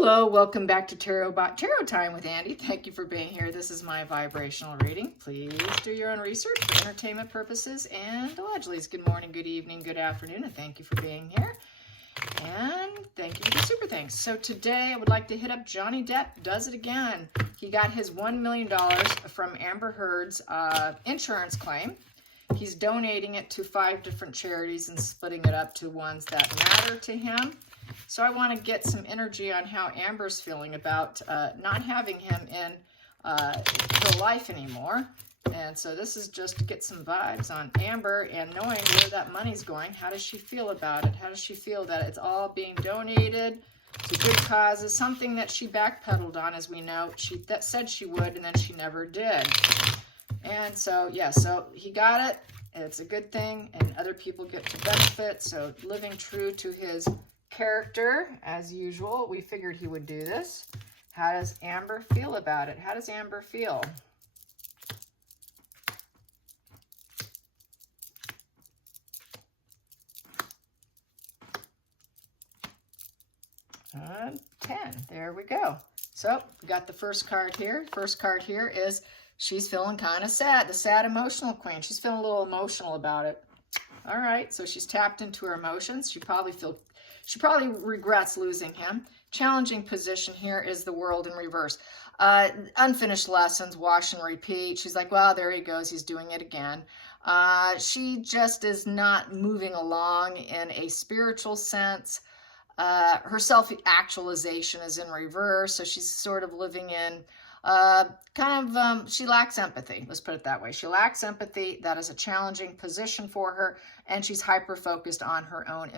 Hello, welcome back to Tarot Time with Andy. Thank you for being here. This is my vibrational reading. Please do your own research for entertainment purposes and allegedly. Good morning, good evening, good afternoon, and thank you for being here. And thank you for the super thanks. So today I would like to hit up Johnny Depp does it again. He got his $1 million from Amber Heard's insurance claim. He's donating it to 5 different charities and splitting it up to ones that matter to him. So I want to get some energy on how Amber's feeling about not having him in her life anymore. And so this is just to get some vibes on Amber and knowing where that money's going. How does she feel about it? How does she feel that it's all being donated to good causes? Something that she backpedaled on, as we know. She said she would, and then she never did. And so, yeah, so he got it. And it's a good thing, and other people get to benefit. So living true to his character, as usual, we figured he would do this. How does Amber feel about it? How does Amber feel? And 10. There we go. So we got the first card here. First card here is she's feeling kind of sad. The sad emotional queen. She's feeling a little emotional about it. All right. So she's tapped into her emotions. She probably regrets losing him. Challenging position here is the World in reverse. Unfinished lessons, wash and repeat. She's like, well, there he goes. He's doing it again. She just is not moving along in a spiritual sense. Her self-actualization is in reverse. So she's sort of living in she lacks empathy. Let's put it that way. She lacks empathy. That is a challenging position for her. And she's hyper-focused on her own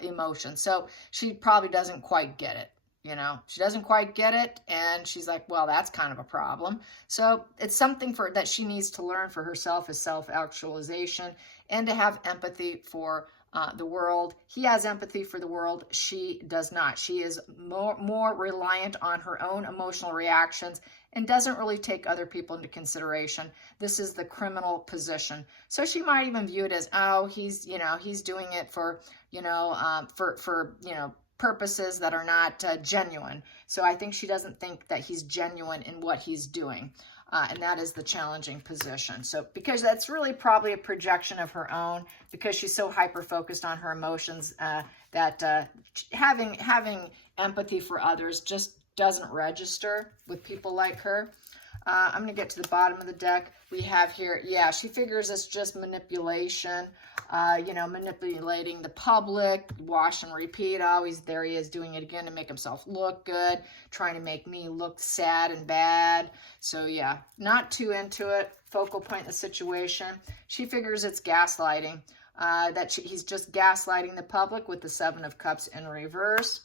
emotions. So she probably doesn't quite get it. You know, she doesn't quite get it. And she's like, well, that's kind of a problem. So it's something that she needs to learn for herself is self-actualization and to have empathy for the world. He has empathy for the world. She does not. She is more reliant on her own emotional reactions and doesn't really take other people into consideration. This is the criminal position. So she might even view it as, oh, he's doing it for, purposes that are not genuine. So I think she doesn't think that he's genuine in what he's doing. And that is the challenging position. So because that's really probably a projection of her own, because she's so hyper-focused on her emotions that having empathy for others just doesn't register with people like her. I'm going to get to the bottom of the deck. We have here, yeah, she figures it's just manipulation, manipulating the public, wash and repeat. Always there he is doing it again to make himself look good, trying to make me look sad and bad. So yeah, not too into it. Focal point in the situation. She figures it's gaslighting, he's just gaslighting the public with the 7 of Cups in reverse.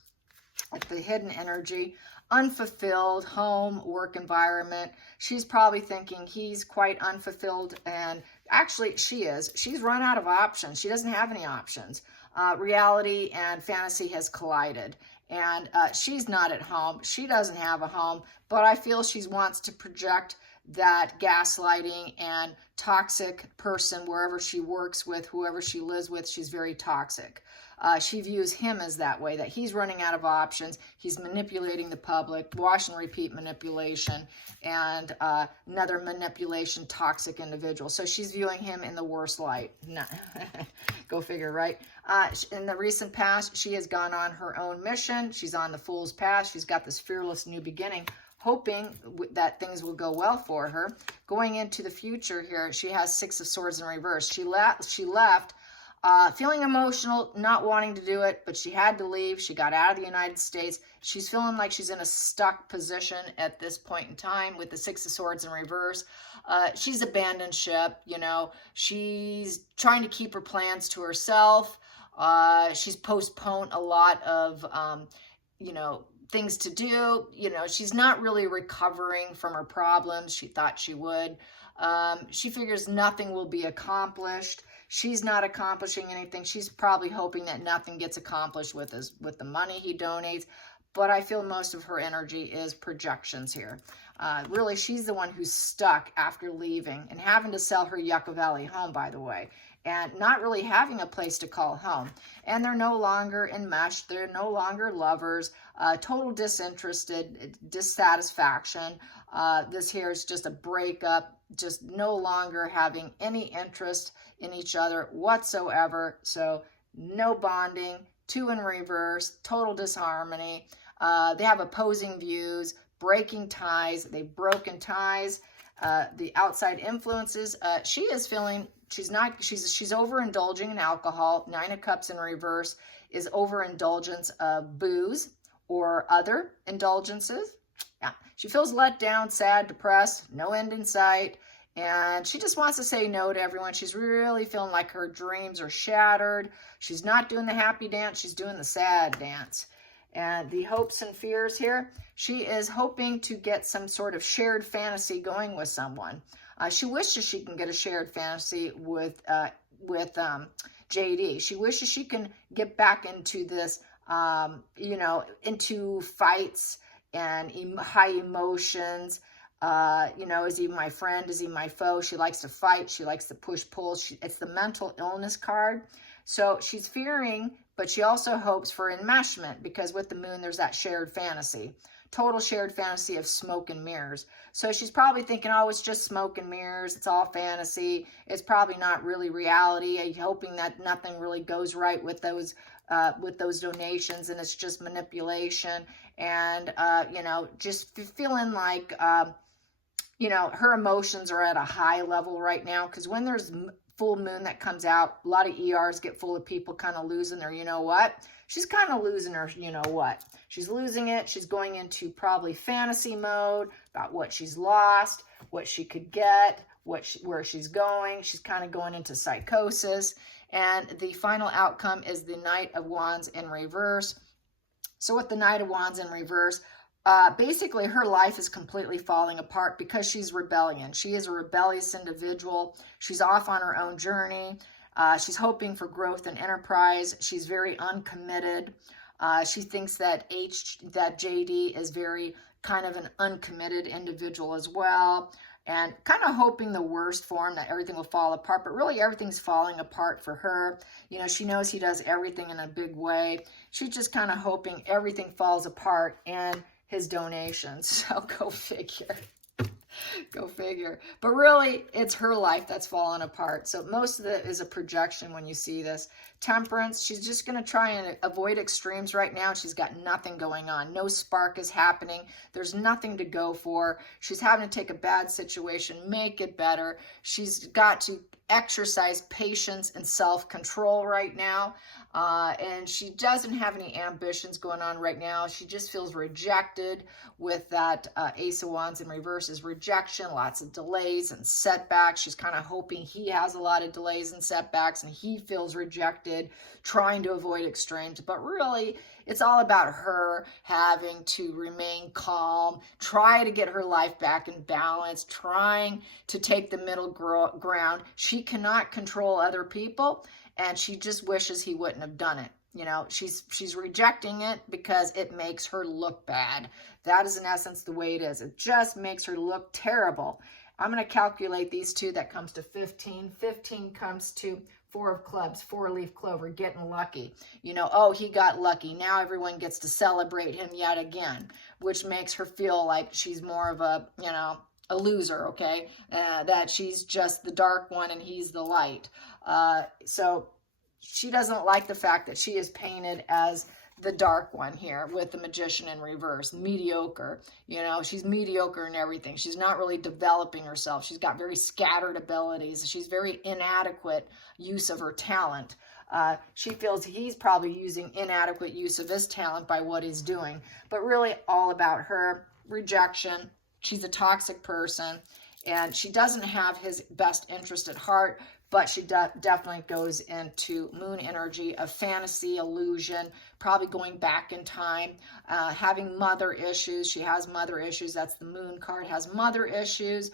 At the hidden energy, unfulfilled home, work environment. She's probably thinking he's quite unfulfilled, and actually she is. She's run out of options. She doesn't have any options. Reality and fantasy has collided, and she's not at home. She doesn't have a home, but I feel she wants to project that gaslighting and toxic person wherever she works with, whoever she lives with. She's very toxic. She views him as that way, that he's running out of options. He's manipulating the public, wash and repeat manipulation, and another manipulation, toxic individual. So she's viewing him in the worst light. Go figure, right? In the recent past, she has gone on her own mission. She's on the Fool's Path. She's got this fearless new beginning, hoping that things will go well for her. Going into the future here, she has 6 of Swords in reverse. She left feeling emotional, not wanting to do it, but she had to leave. She got out of the United States. She's feeling like she's in a stuck position at this point in time with the 6 of Swords in reverse. She's abandoned ship, She's trying to keep her plans to herself. She's postponed a lot of, things to do. She's not really recovering from her problems. She thought she would. She figures nothing will be accomplished. She's not accomplishing anything. She's probably hoping that nothing gets accomplished with the money he donates. But I feel most of her energy is projections here. Really, she's the one who's stuck after leaving and having to sell her Yucca Valley home, by the way. and not really having a place to call home. And they're no longer enmeshed. They're no longer lovers. Total disinterested, dissatisfaction. This here is just a breakup, just no longer having any interest in each other whatsoever. So no bonding, 2 in reverse, total disharmony. They have opposing views, breaking ties. They've broken ties. The outside influences. She is feeling she's overindulging in alcohol. 9 of Cups in reverse is overindulgence of booze or other indulgences. Yeah, she feels let down, sad, depressed, no end in sight. And she just wants to say no to everyone. She's really feeling like her dreams are shattered. She's not doing the happy dance. She's doing the sad dance. And the hopes and fears here, she is hoping to get some sort of shared fantasy going with someone. She wishes she can get a shared fantasy with JD. She wishes she can get back into this, into fights and high emotions. Is he my friend? Is he my foe? She likes to fight. She likes to push-pull. It's the mental illness card. So she's fearing, but she also hopes for enmeshment, because with the moon, there's that shared fantasy. Total shared fantasy of smoke and mirrors. So she's probably thinking, oh, it's just smoke and mirrors. It's all fantasy. It's probably not really reality. Hoping that nothing really goes right with those donations, and it's just manipulation. And, just feeling like, her emotions are at a high level right now, because when there's full moon that comes out, a lot of ERs get full of people kind of losing their you-know-what. She's kind of losing her you-know-what. She's losing it. She's going into probably fantasy mode about what she's lost, what she could get, where she's going. She's kind of going into psychosis. And the final outcome is the Knight of Wands in reverse. So with the Knight of Wands in reverse, basically her life is completely falling apart because she's rebellion. She is a rebellious individual. She's off on her own journey. She's hoping for growth and enterprise. She's very uncommitted. She thinks that JD is very kind of an uncommitted individual as well, and kind of hoping the worst for him, that everything will fall apart. But really everything's falling apart for her. She knows he does everything in a big way. She's just kind of hoping everything falls apart and his donations. So go figure. Go figure. But really, it's her life that's fallen apart. So most of it is a projection when you see this. Temperance, she's just going to try and avoid extremes right now. She's got nothing going on. No spark is happening. There's nothing to go for. She's having to take a bad situation, make it better. She's got to exercise patience and self-control right now. And she doesn't have any ambitions going on right now. She just feels rejected with that Ace of Wands in reverse is rejection, lots of delays and setbacks. She's kind of hoping he has a lot of delays and setbacks and he feels rejected, trying to avoid extremes. But really, it's all about her having to remain calm, try to get her life back in balance, trying to take the middle ground. She cannot control other people, and she just wishes he wouldn't have done it. She's rejecting it because it makes her look bad. That is in essence the way it is. It just makes her look terrible. I'm going to calculate these two. That comes to 15. 15 comes to 4 of clubs, 4-leaf clover, getting lucky. Oh, he got lucky. Now everyone gets to celebrate him yet again, which makes her feel like she's more of a loser, okay? That she's just the dark one and he's the light. So she doesn't like the fact that she is painted as the dark one here with the Magician in reverse, mediocre. She's mediocre in everything. She's not really developing herself. She's got very scattered abilities. She's very inadequate use of her talent. She feels he's probably using inadequate use of his talent by what he's doing, but really all about her. Rejection. She's a toxic person, and she doesn't have his best interest at heart, but she definitely goes into moon energy of fantasy, illusion, probably going back in time, having mother issues. She has mother issues. That's the moon card, has mother issues.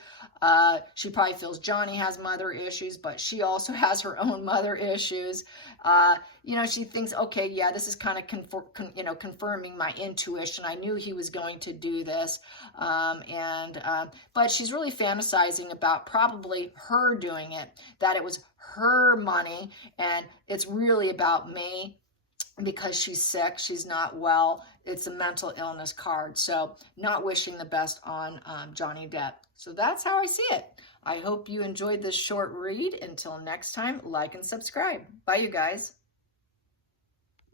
She probably feels Johnny has mother issues, but she also has her own mother issues. She thinks, okay, yeah, this is kind of confirming my intuition. I knew he was going to do this. But she's really fantasizing about probably her doing it, that it was her money, and it's really about me because she's sick, she's not well. It's a mental illness card. So not wishing the best on Johnny Depp. So that's how I see it. I hope you enjoyed this short read. Until next time, like and subscribe. Bye, you guys.